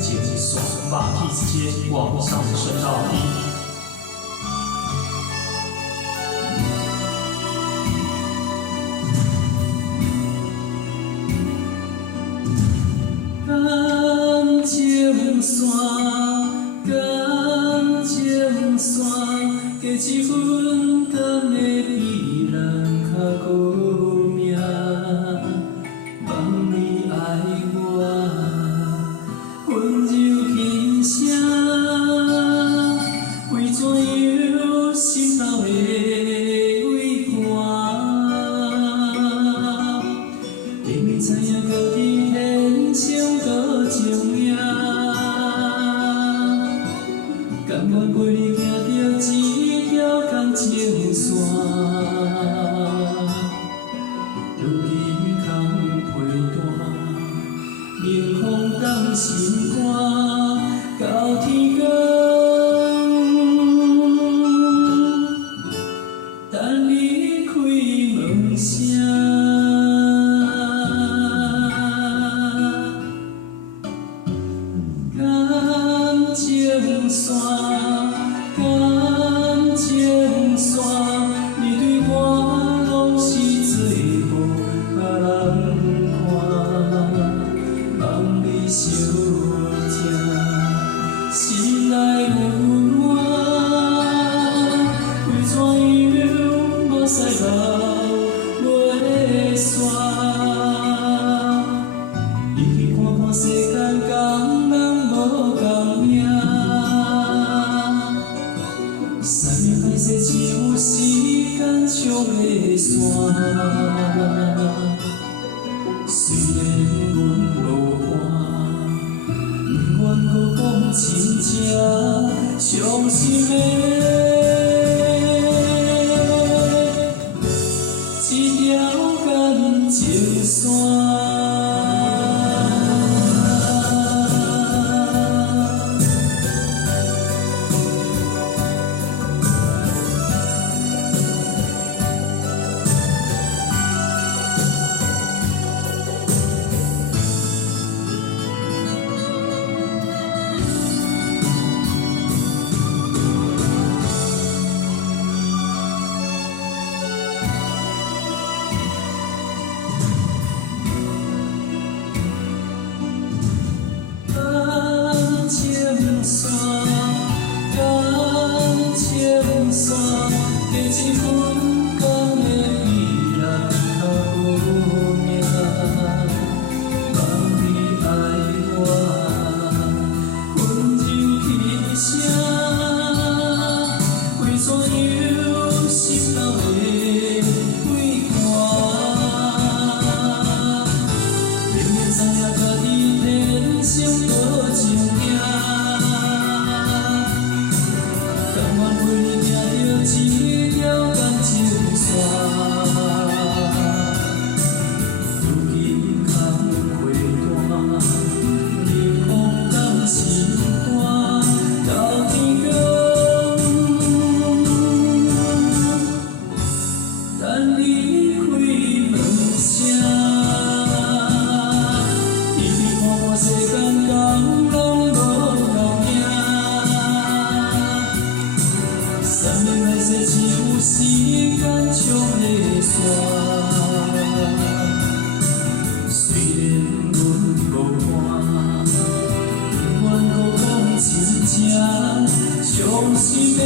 剪爽，把屁直接往上升到底。感情线，感情线，加一份等的比咱较高命。望你爱我，温柔轻声，为怎样心头的畏寒？明明知影家己天生多情命，甘愿陪你行着一条感情线。如今空陪伴，冷风冻心肝，到天光，等你开门声。感情线，感情线，你对我拢是最无别人看，望你相听，心内温暖，为怎样目屎流袂煞？你去看看世间工人无共命，三面歹势只有时间冲的线。虽然阮无伴，不愿搁讲亲情，伤心的一条感情线。感情线，感情线，加一份甘的比咱较好命。望你爱我，温柔轻声，为怎样心头的畏寒？明明知影家己天生多情命，甘愿陪你行着一条感情线。如今空陪伴，冷风冻心肝，到天光，等你开门声。世间工人无共命，三面歹势只有时间冲的线。虽然阮无伴，不愿搁讲亲情，伤心的。